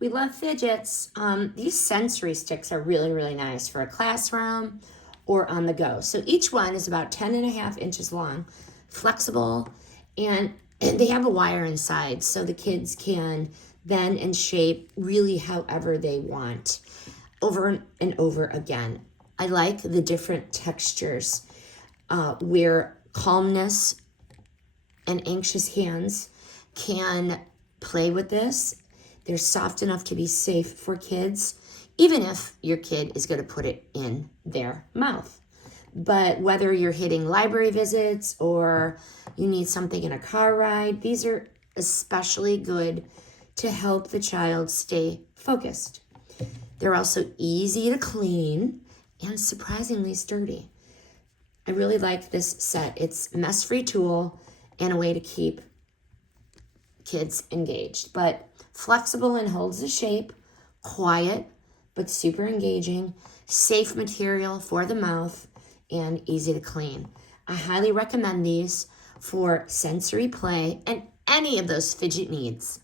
We love Fidgets. These sensory sticks are really, really nice for a classroom or on the go. So each one is about 10.5 inches long, flexible, and they have a wire inside so the kids can bend and shape really however they want over and over again. I like the different textures where calmness and anxious hands can play with this. They're soft enough to be safe for kids, even if your kid is going to put it in their mouth. But whether you're hitting library visits or you need something in a car ride, these are especially good to help the child stay focused. They're also easy to clean and surprisingly sturdy. I really like this set. It's a mess-free tool and a way to keep kids engaged, but flexible and holds the shape, quiet but super engaging, safe material for the mouth, and easy to clean. I highly recommend these for sensory play and any of those fidget needs.